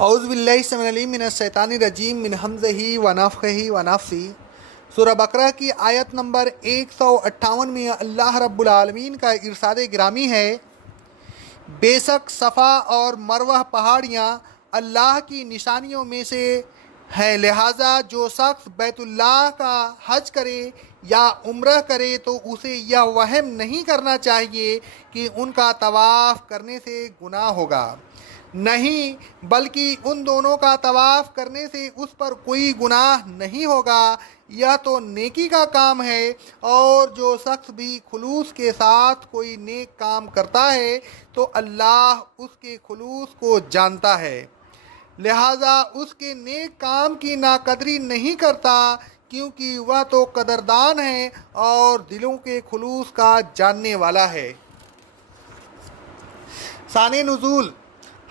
اعوذ باللہ السمیع العلیم من الشیطان الرجیم من ہمزہ ونفخہ ونفثہ۔ سورہ بقرہ کی آیت نمبر 158 میں اللہ رب العالمین کا ارشاد گرامی ہے، بے شک صفا اور مروہ پہاڑیاں اللہ کی نشانیوں میں سے ہیں، لہٰذا جو شخص بیت اللہ کا حج کرے یا عمرہ کرے تو اسے یہ وہم نہیں کرنا چاہیے کہ ان کا طواف کرنے سے گناہ ہوگا، نہیں بلکہ ان دونوں کا طواف کرنے سے اس پر کوئی گناہ نہیں ہوگا، یہ تو نیکی کا کام ہے، اور جو شخص بھی خلوص کے ساتھ کوئی نیک کام کرتا ہے تو اللہ اس کے خلوص کو جانتا ہے، لہٰذا اس کے نیک کام کی ناقدری نہیں کرتا، کیونکہ وہ تو قدردان ہے اور دلوں کے خلوص کا جاننے والا ہے۔ شان نزول: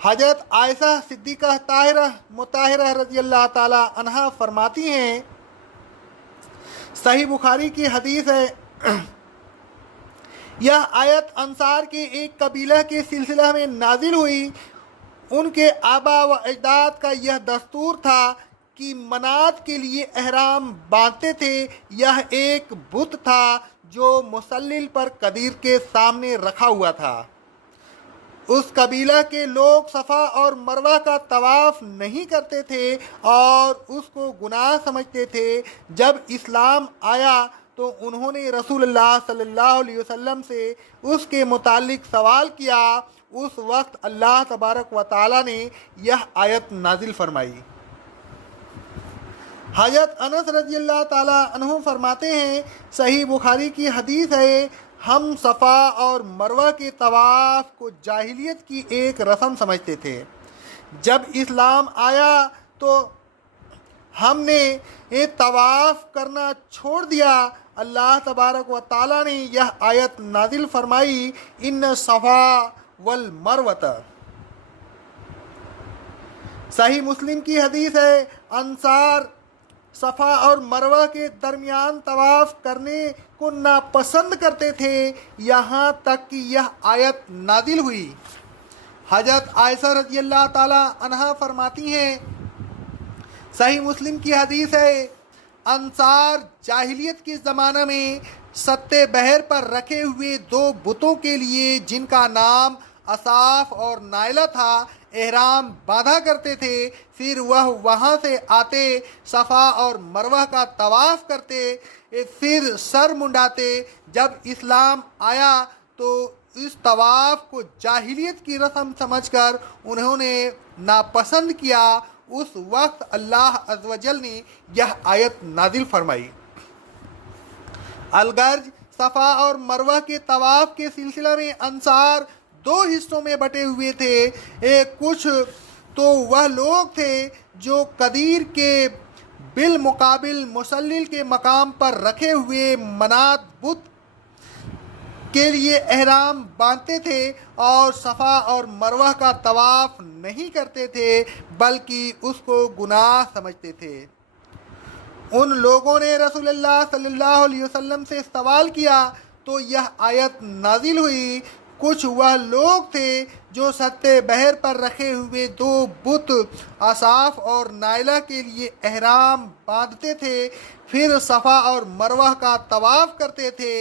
حضرت عائشہ صدیقہ طاہرہ مطہرہ رضی اللہ تعالی عنہا فرماتی ہیں، صحیح بخاری کی حدیث ہے، یہ آیت انصار کے ایک قبیلہ کے سلسلہ میں نازل ہوئی۔ ان کے آبا و اجداد کا یہ دستور تھا کہ منات کے لیے احرام باندھتے تھے۔ یہ ایک بت تھا جو مسلل پر قدیر کے سامنے رکھا ہوا تھا۔ اس قبیلہ کے لوگ صفا اور مروہ کا طواف نہیں کرتے تھے اور اس کو گناہ سمجھتے تھے۔ جب اسلام آیا تو انہوں نے رسول اللہ صلی اللہ علیہ وسلم سے اس کے متعلق سوال کیا۔ اس وقت اللہ تبارک و تعالیٰ نے یہ آیت نازل فرمائی۔ حضرت انس رضی اللہ تعالیٰ عنہ فرماتے ہیں، صحیح بخاری کی حدیث ہے، ہم صفا اور مروہ کے طواف کو جاہلیت کی ایک رسم سمجھتے تھے۔ جب اسلام آیا تو ہم نے یہ طواف کرنا چھوڑ دیا۔ اللہ تبارک و تعالیٰ نے یہ آیت نازل فرمائی، ان صفا والمروۃ۔ صحیح مسلم کی حدیث ہے، انصار صفا اور مروہ کے درمیان طواف کرنے کو ناپسند کرتے تھے، یہاں تک کہ یہ آیت نازل ہوئی۔ حضرت عائشہ رضی اللہ تعالی عنہا فرماتی ہیں، صحیح مسلم کی حدیث ہے، انصار جاہلیت کے زمانہ میں سطح بحر پر رکھے ہوئے دو بتوں کے لیے، جن کا نام اصاف اور نائلہ تھا، احرام باندھا کرتے تھے۔ پھر وہ وہاں سے آتے، صفا اور مروہ کا طواف کرتے، پھر سر منڈاتے۔ جب اسلام آیا تو اس طواف کو جاہلیت کی رسم سمجھ کر انہوں نے ناپسند کیا۔ اس وقت اللہ عز و جل نے یہ آیت نازل فرمائی۔ الغرض، صفا اور مروہ کے طواف کے سلسلہ میں انصار دو حصوں میں بٹے ہوئے تھے۔ کچھ تو وہ لوگ تھے جو قدیر کے بالمقابل مسلل کے مقام پر رکھے ہوئے منات بت کے لیے احرام باندھتے تھے اور صفا اور مروہ کا طواف نہیں کرتے تھے، بلکہ اس کو گناہ سمجھتے تھے۔ ان لوگوں نے رسول اللہ صلی اللہ علیہ وسلم سے سوال کیا تو یہ آیت نازل ہوئی۔ کچھ وہ لوگ تھے جو سطح بحر پر رکھے ہوئے دو بت اصاف اور نائلہ کے لیے احرام باندھتے تھے، پھر صفا اور مروہ کا طواف کرتے تھے۔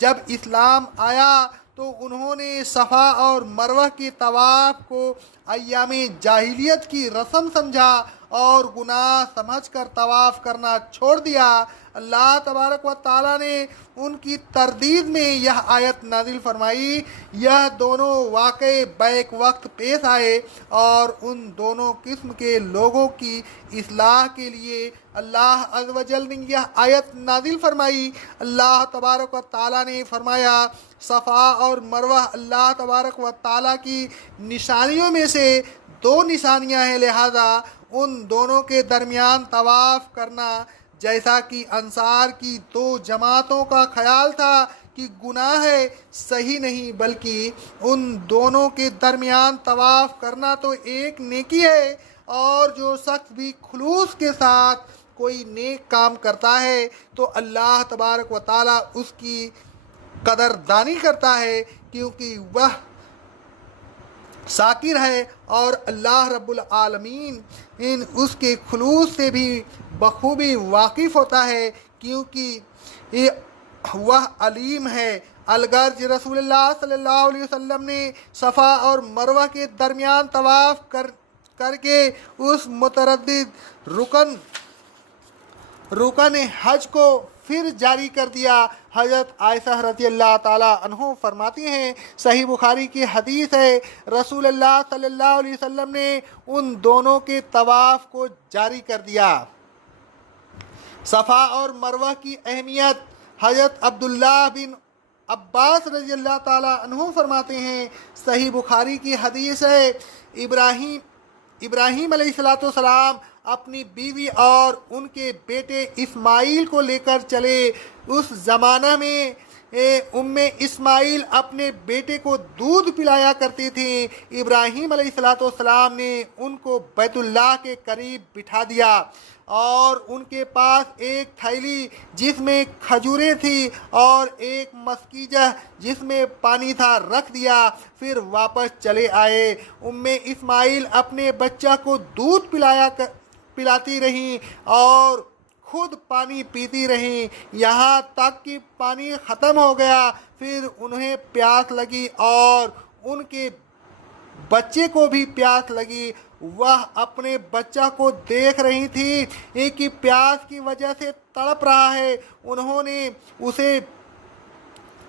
جب اسلام آیا تو انہوں نے صفا اور مروہ کے طواف کو ایام جاہلیت کی رسم سمجھا اور گناہ سمجھ کر طواف کرنا چھوڑ دیا۔ اللہ تبارک و تعالیٰ نے ان کی تردید میں یہ آیت نازل فرمائی۔ یہ دونوں واقعے بیک وقت پیش آئے اور ان دونوں قسم کے لوگوں کی اصلاح کے لیے اللہ عز و جل نے یہ آیت نازل فرمائی۔ اللہ تبارک و تعالیٰ نے فرمایا، صفا اور مروہ اللہ تبارک و تعالیٰ کی نشانیوں میں سے دو نشانیاں ہیں، لہذا ان دونوں کے درمیان طواف کرنا، جیسا کہ انصار کی دو جماعتوں کا خیال تھا کہ گناہ ہے، صحیح نہیں، بلکہ ان دونوں کے درمیان طواف کرنا تو ایک نیکی ہے، اور جو شخص بھی خلوص کے ساتھ کوئی نیک کام کرتا ہے تو اللہ تبارک و تعالیٰ اس کی قدردانی کرتا ہے، کیونکہ وہ شاکر ہے اور اللہ رب العالمین اس کے خلوص سے بھی بخوبی واقف ہوتا ہے، کیونکہ وہ علیم ہے۔ الغرض رسول اللہ صلی اللہ علیہ وسلم نے صفا اور مروہ کے درمیان طواف کر کے اس متردد رکن حج کو پھر جاری کر دیا۔ حضرت عائشہ رضی اللہ تعالیٰ عنہ فرماتی ہیں، صحیح بخاری کی حدیث ہے، رسول اللہ صلی اللہ علیہ وسلم نے ان دونوں کے طواف کو جاری کر دیا۔ صفا اور مروہ کی اہمیت حضرت عبداللہ بن عباس رضی اللہ تعالیٰ عنہ فرماتے ہیں، صحیح بخاری کی حدیث ہے، ابراہیم علیہ السلام اپنی بیوی اور ان کے بیٹے اسماعیل کو لے کر چلے۔ اس زمانہ میں اسماعیل اپنے بیٹے کو دودھ پلایا کرتے تھے۔ ابراہیم علیہ السلام نے ان کو بیت اللہ کے قریب بٹھا دیا اور ان کے پاس ایک تھیلی جس میں کھجوریں تھی اور ایک مسکیجہ جس میں پانی تھا رکھ دیا، پھر واپس چلے آئے۔ اسماعیل اپنے بچہ کو دودھ پلاتی رہیں اور خود پانی پیتی رہیں، یہاں تک کہ پانی ختم ہو گیا۔ پھر انہیں پیاس لگی اور ان کے بچے کو بھی پیاس لگی۔ وہ اپنے بچہ کو دیکھ رہی تھی کہ پیاس کی وجہ سے تڑپ رہا ہے۔ انہوں نے اسے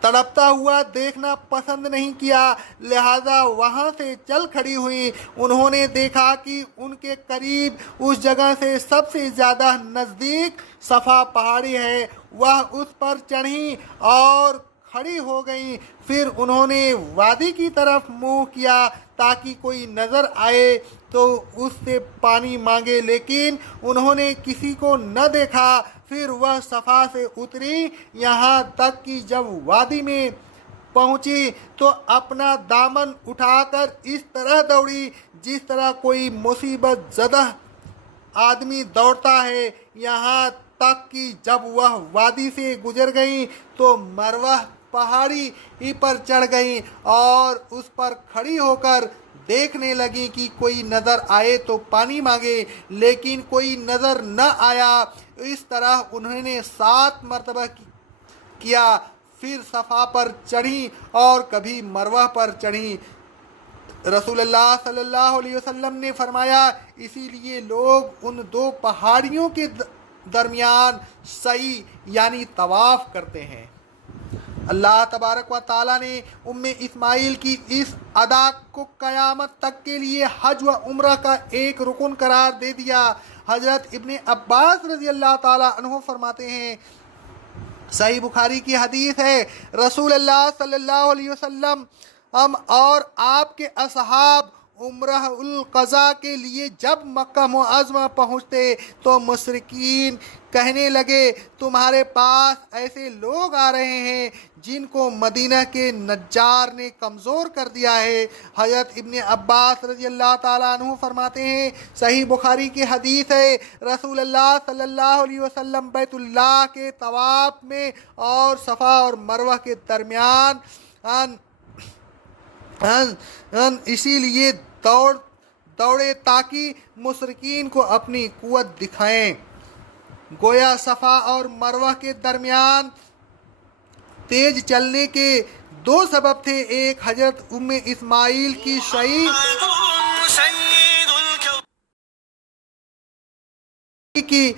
تڑپتا ہوا دیکھنا پسند نہیں کیا، لہذا وہاں سے چل کھڑی ہوئی۔ انہوں نے دیکھا کہ ان کے قریب اس جگہ سے سب سے زیادہ نزدیک صفا پہاڑی ہے۔ وہ اس پر چڑھیں اور کھڑی ہو گئیں۔ پھر انہوں نے وادی کی طرف منہ کیا تاکہ کوئی نظر آئے تو اس سے پانی مانگے، لیکن انہوں نے کسی کو نہ دیکھا۔ پھر وہ صفا سے اتری، یہاں تک کہ جب وادی میں پہنچی تو اپنا دامن اٹھا کر اس طرح دوڑی جس طرح کوئی مصیبت زدہ آدمی دوڑتا ہے، یہاں تک کہ جب وہ وادی سے گزر گئیں تو مروہ پہاڑی پر چڑھ گئیں اور اس پر کھڑی ہو کر دیکھنے لگی کہ کوئی نظر آئے تو پانی مانگے، لیکن کوئی نظر نہ آیا۔ اس طرح انہوں نے 7 مرتبہ کیا، پھر صفا پر چڑھیں اور کبھی مروہ پر چڑھیں۔ رسول اللہ صلی اللہ علیہ وسلم نے فرمایا، اسی لیے لوگ ان 2 پہاڑیوں کے درمیان سعی یعنی طواف کرتے ہیں۔ اللہ تبارک و تعالیٰ نے اسماعیل کی اس ادا کو قیامت تک کے لیے حج و عمرہ کا ایک رکن قرار دے دیا۔ حضرت ابن عباس رضی اللہ تعالیٰ عنہ فرماتے ہیں، صحیح بخاری کی حدیث ہے، رسول اللہ صلی اللہ علیہ وسلم اور آپ کے اصحاب عمرہ القضاء کے لیے جب مکہ معظمہ پہنچتے تو مشرکین کہنے لگے، تمہارے پاس ایسے لوگ آ رہے ہیں جن کو مدینہ کے نجار نے کمزور کر دیا ہے۔ حضرت ابن عباس رضی اللہ تعالیٰ عنہ فرماتے ہیں، صحیح بخاری کی حدیث ہے، رسول اللہ صلی اللہ علیہ وسلم بیت اللہ کے طواف میں اور صفا اور مروہ کے درمیان اسی لیے دوڑے تاکہ مشرکین کو اپنی قوت دکھائیں۔ گویا صفا اور مروہ کے درمیان تیز چلنے کے 2 سبب تھے، ایک حضرت اسماعیل کی صحیح کی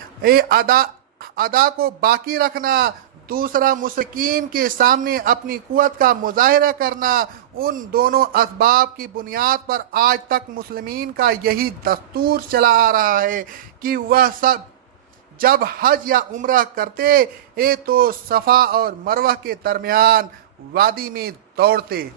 ادا کو باقی رکھنا، دوسرا مشرکین کے سامنے اپنی قوت کا مظاہرہ کرنا۔ ان دونوں اسباب کی بنیاد پر آج تک مسلمین کا یہی دستور چلا آ رہا ہے کہ وہ سب جب حج یا عمرہ کرتے تو صفا اور مروہ کے درمیان وادی میں دوڑتے۔